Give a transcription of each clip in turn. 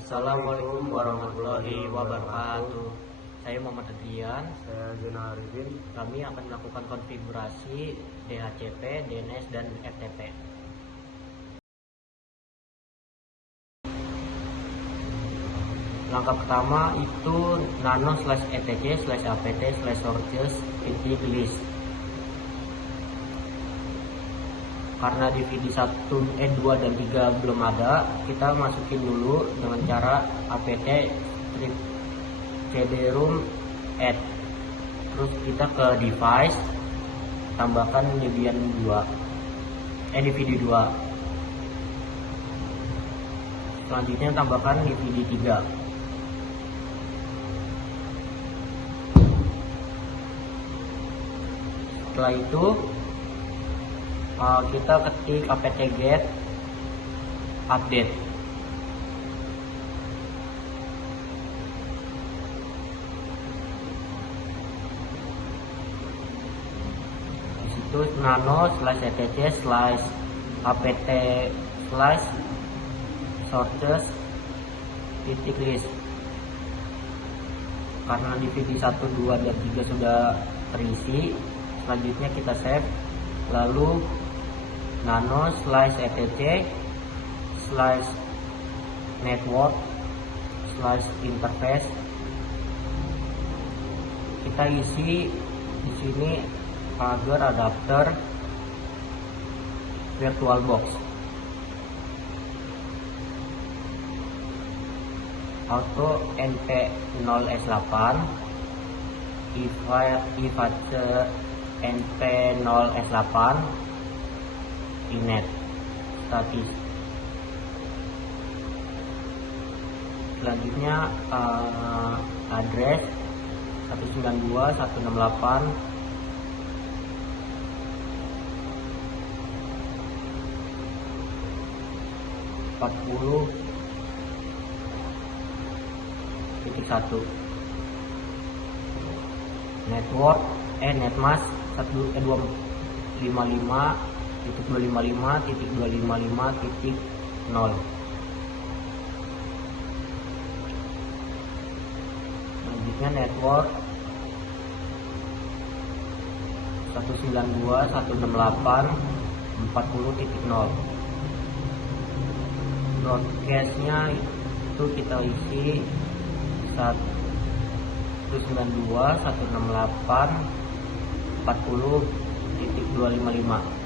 Assalamualaikum warahmatullahi wabarakatuh. Saya Muhammad Adrian. Saya Zena Arifin. Kami akan melakukan konfigurasi DHCP, DNS, dan FTP. Langkah pertama itu nano/etc/apt/sources/list. Karena DVD 2 dan 3 belum ada, kita masukin dulu dengan cara apt strip cd-rom add. Terus kita ke device, tambahkan DVD 2. Selanjutnya tambahkan DVD 3. Setelah itu kita ketik apt-get update. Disitu nano/etc/apt/sources.list. Karena DVD 1, 2, dan 3 sudah terisi, selanjutnya kita save. Lalu nano/etc/network/interface, kita isi di sini agar adapter VirtualBox, auto np0s8, ivace np0s8, inet statis. Selanjutnya address 192.168.40.1 network netmask 255.255.255.0. Selanjutnya network 192.168.40.0. broadcastnya itu kita isi 192.168.40.255.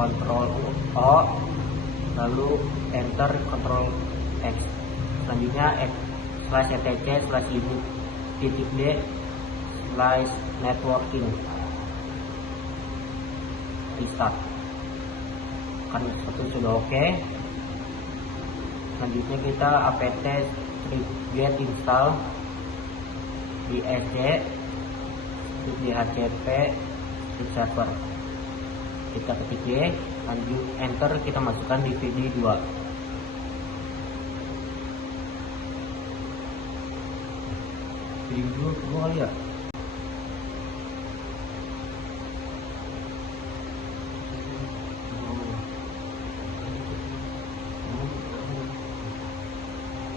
Ctrl O, lalu enter, Ctrl X. Selanjutnya /etc/d/networking restart. Kan seperti sudah oke. Selanjutnya kita apt strip get install DSC DHCP server. Kita ketik Y, lanjut enter, kita masukkan DVD 2. DVD 2 ya.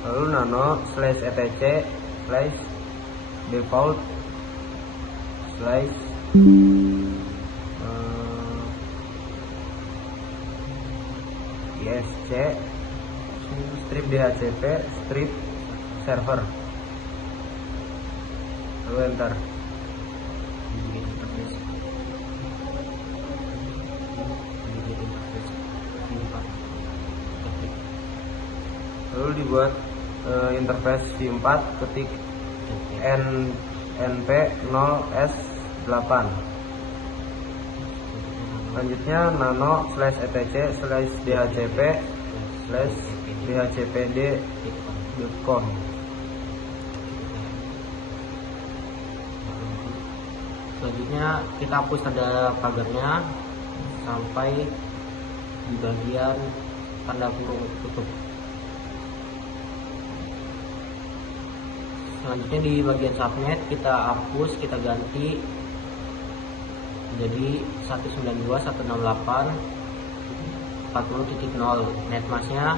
Lalu nano/etc/default/ ISC strip DHCP strip server, lalu enter. Lalu dibuat interface V4, ketik np0s8. Selanjutnya nano/etc/dhcp/dhcpd.com. Selanjutnya kita hapus tanda pagarnya sampai di bagian tanda kurung tutup. Selanjutnya di bagian subnet kita hapus, kita ganti jadi 192.168.40.0. netmasknya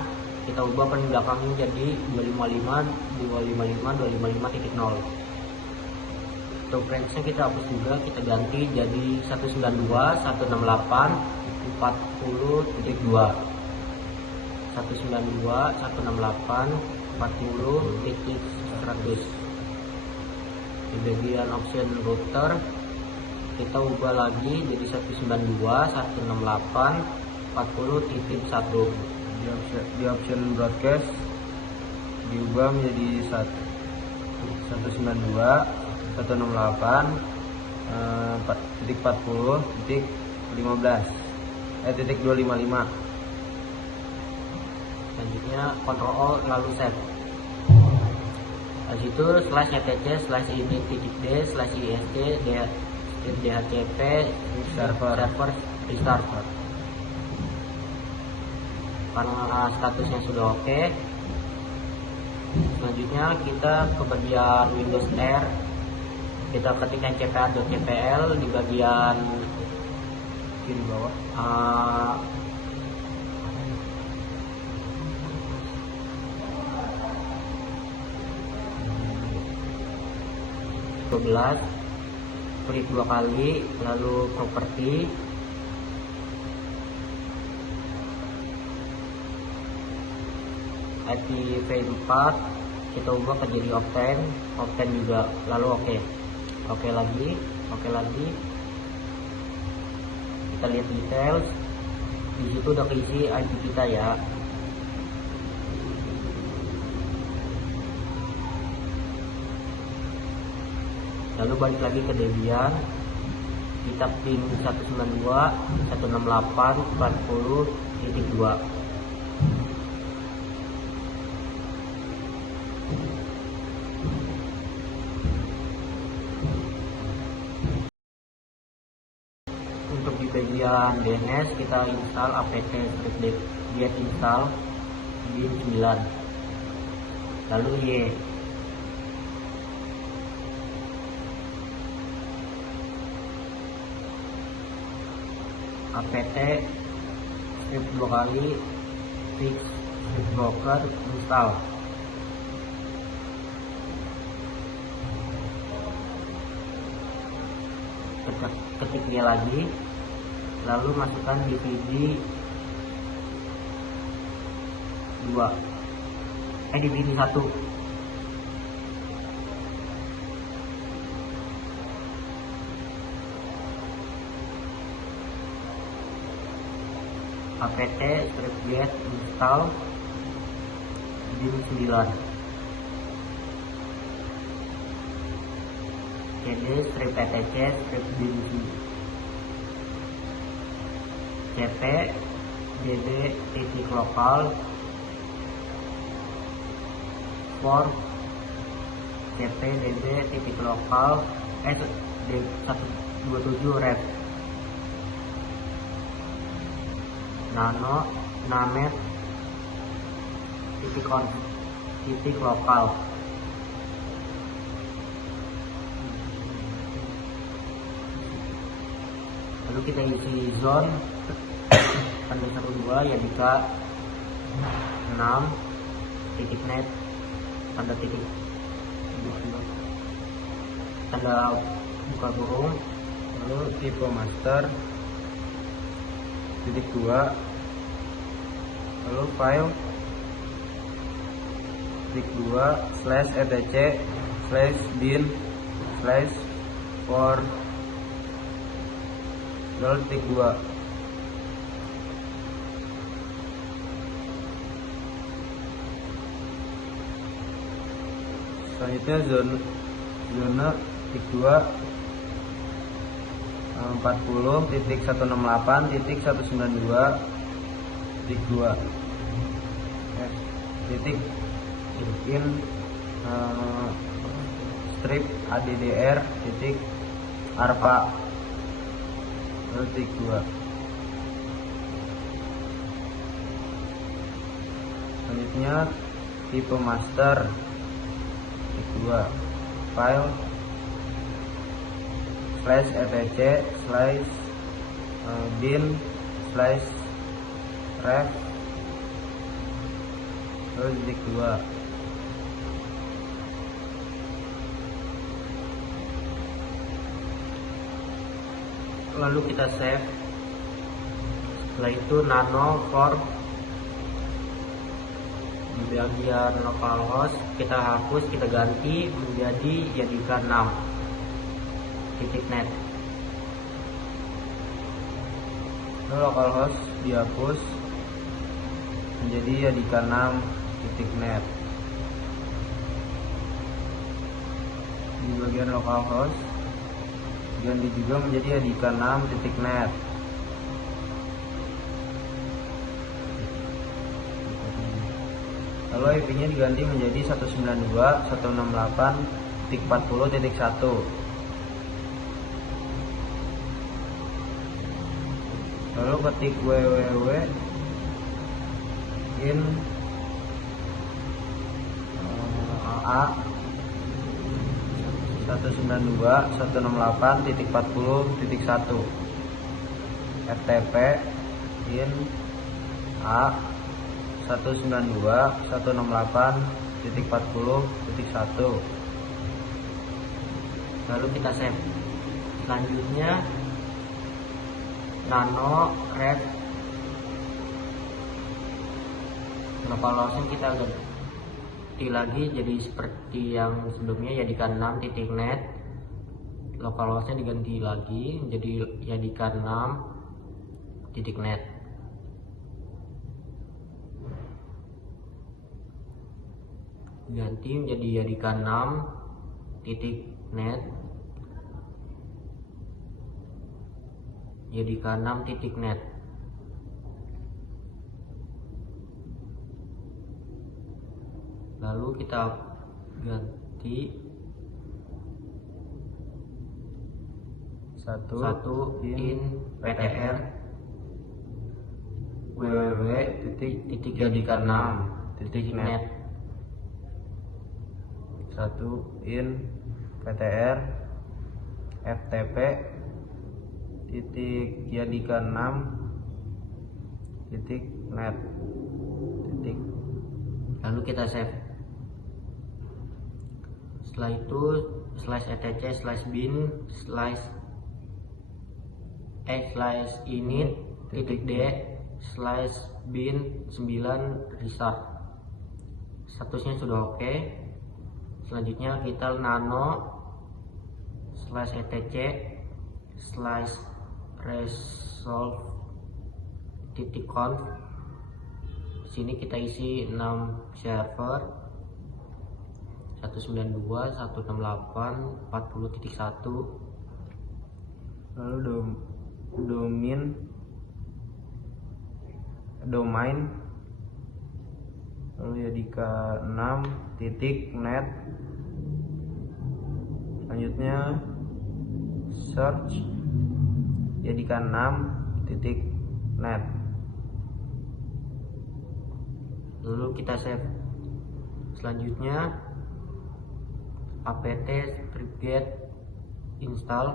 kita ubah ban belakangnya jadi 255 255 255.0. Untuk range-nya kita hapus juga, kita ganti jadi 192 168 40.2 192 168 40.100. Di bagian option router kita ubah lagi jadi 192 168 40.1. Di option broadcast diubah menjadi 192 168 titik 40 titik 15 titik 255. Selanjutnya Ctrl O lalu save. Habis itu /etc/init.d/ist/dhcp server restart. Karena statusnya sudah oke, selanjutnya kita ke bagian Windows R, kita ketikkan cpa.cpl di bagian kiri bawah. 12, klik 2 kali, lalu properti, IPv4 kita ubah ke jadi Opten juga, lalu oke lagi, kita lihat details, di situ udah keisi IP kita ya. Lalu balik lagi ke Debian, kita pin 192 168 40.2. Untuk di bagian DNS kita install apt get install bin 9, lalu Y. apt script 2 kali, fix script broker, install. Ketik dia lagi, lalu masukkan DVD 2, DVD 1. apt script get install bin 9, cd strip etc strip bin cp dd titik lokal for cp dd titik lokal d127 ref nano namet titik lokal. Lalu kita isi zone tanda 12 ya bisa 6 titik net tanda titik tanda buka burung, lalu tipe master titik 2, lalu file titik 2 /etc/bin /for titik 2. Selanjutnya zona titik 2 40.168.192.2 titik in strip addr titik arpa titik 2. Selanjutnya tipe master titik 2 file /etc/bin/ref lalu titik 2. Lalu kita save. Setelah itu nano core di bagian localhost kita hapus, kita ganti menjadi jadikan 6 titik net. Lalu localhost dihapus menjadi jadikan 6 titik net. Di bagian localhost ganti juga menjadi jadikan 6 titik net. Lalu IP-nya diganti menjadi 192.168.40.1. Lalu ketik www in a 192.168.40.1 ftp in a 192.168.40.1. Lalu kita save. Selanjutnya nano red localhost kita ganti lagi jadi seperti yang sebelumnya, jadikan 6 titik net. Localhostnya diganti lagi jadi jadikan 6 titik net. Ganti menjadi jadikan 6 titik net, jadikan 6 titik net. Lalu kita ganti 1 in ptr www titik jadikan 6 titik net. 1 in ptr ftp titik jadikan 6 titik net titik. Lalu kita save. Setelah itu /etc/bin /init titik d /bin 9 restart. Statusnya sudah oke. Selanjutnya kita nano /etc/resolve titik conf. Sini kita isi 6 server 192.168.40.1. Lalu domain lalu jadikan 6 titik net. Selanjutnya search jadikan 6 titik net. Lalu kita save. Selanjutnya apt script install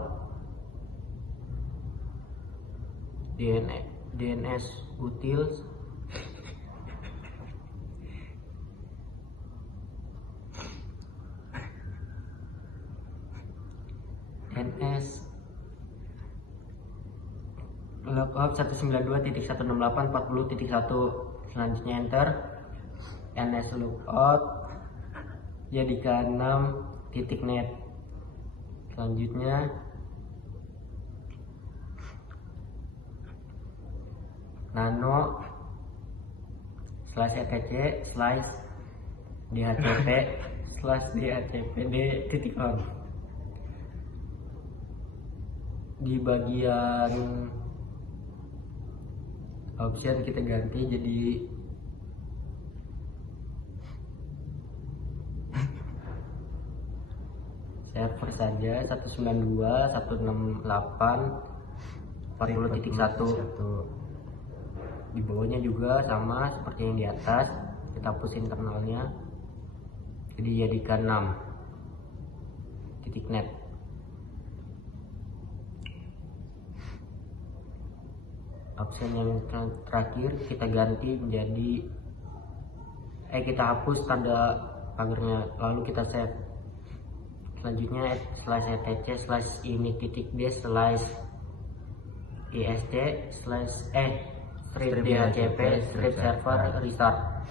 dns utils ns logout 192.168.40.1. Selanjutnya enter. ns logout jadikan 6 titik net. Selanjutnya nano /etc/dhcp/dhcpd.com. Di bagian option kita ganti jadi server saja 192.168.40.1. Di bawahnya juga sama seperti yang di atas, kita hapus internalnya jadi jadikan 6 titik net. Option yang terakhir kita ganti menjadi kita hapus tanda pagarnya, lalu kita save. Selanjutnya /etc/init.d/ist/strip.php/strip server restart.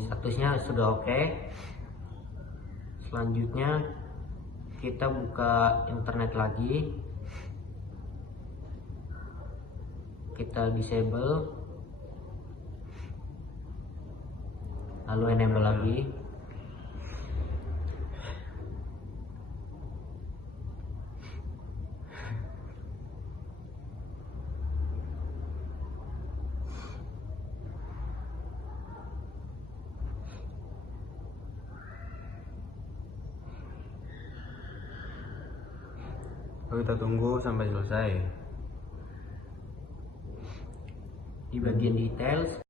Statusnya sudah oke. Selanjutnya kita buka internet lagi, kita disable, lalu enable lagi. Lalu kita tunggu sampai selesai. Di bagian details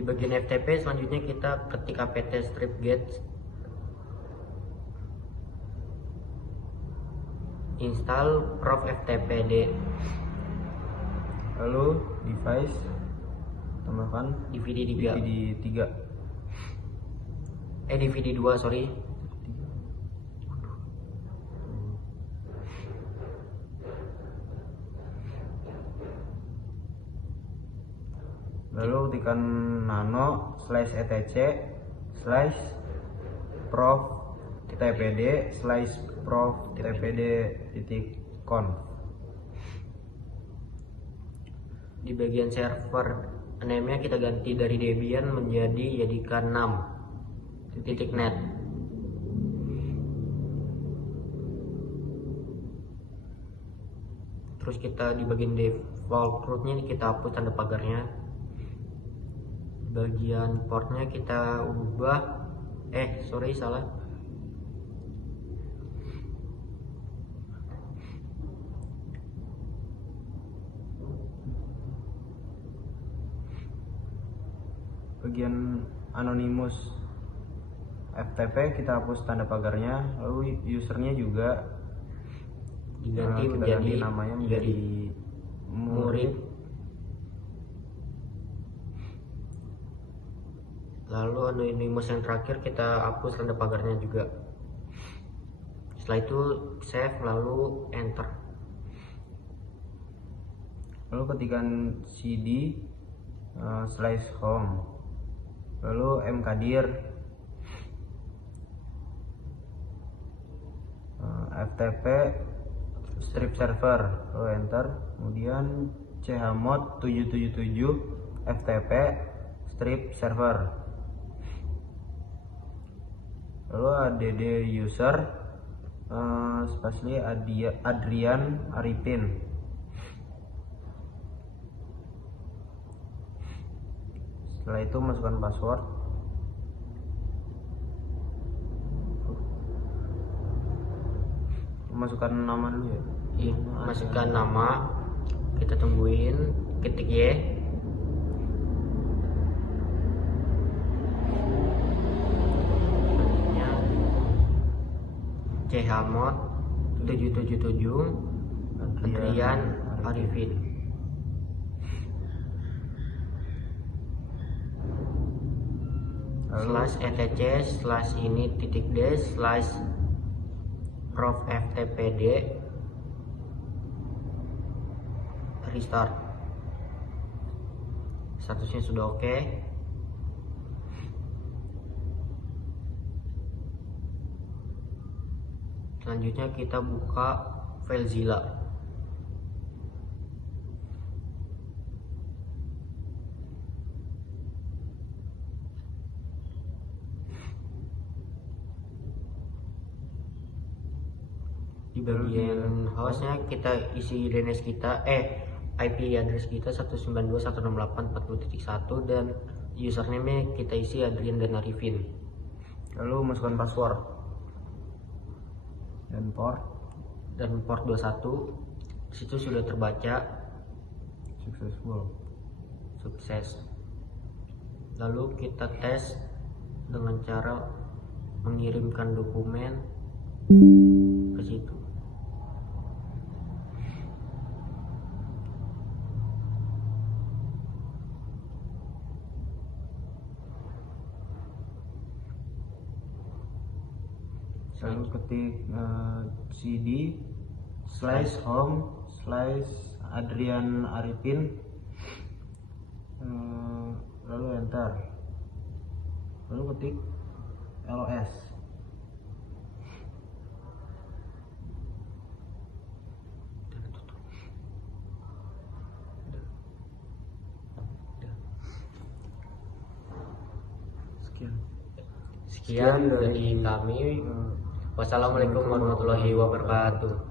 di bagian FTP, selanjutnya kita ketik apt strip-get install prof ftpd, lalu device tambahkan DVD 3. DVD 2, sorry. Lalu ketikkan nano/etc/prof/tpd/prof/tpd.conf. Di bagian server name-nya kita ganti dari Debian menjadi yadikan6.net. Terus kita di bagian default root-nya kita hapus tanda pagarnya. Bagian portnya kita ubah, salah. Bagian anonymous FTP kita hapus tanda pagarnya, lalu usernya juga diganti kita ganti namanya menjadi murid. Lalu anonymous yang terakhir kita hapus tanda pagarnya juga. Setelah itu save, lalu enter. Lalu ketikkan cd /home, lalu mkdir ftp strip server, lalu enter. Kemudian chmod 777 ftp strip server, lalu add user spasi Adrian Arifin. Setelah itu masukkan password. Masukkan nama dulu ya. Iya, masukkan nama, kita tungguin, ketik Y. Chmod 777 Adrian Arifin. /etc/init.d/prof/ftpd restart. Statusnya sudah oke. Selanjutnya kita buka FileZilla. Di bagian hostnya kita isi DNS kita, IP address kita 192.168.40.1 dan username kita isi Adrian dan Arifin. Lalu masukkan password dan port 21. Situ sudah terbaca sukses. Lalu kita tes dengan cara mengirimkan dokumen ke situ. Lalu ketik cd/home/Adrian Arifin, lalu enter, lalu ketik los. Sekian dari kami. Wassalamualaikum warahmatullahi wabarakatuh.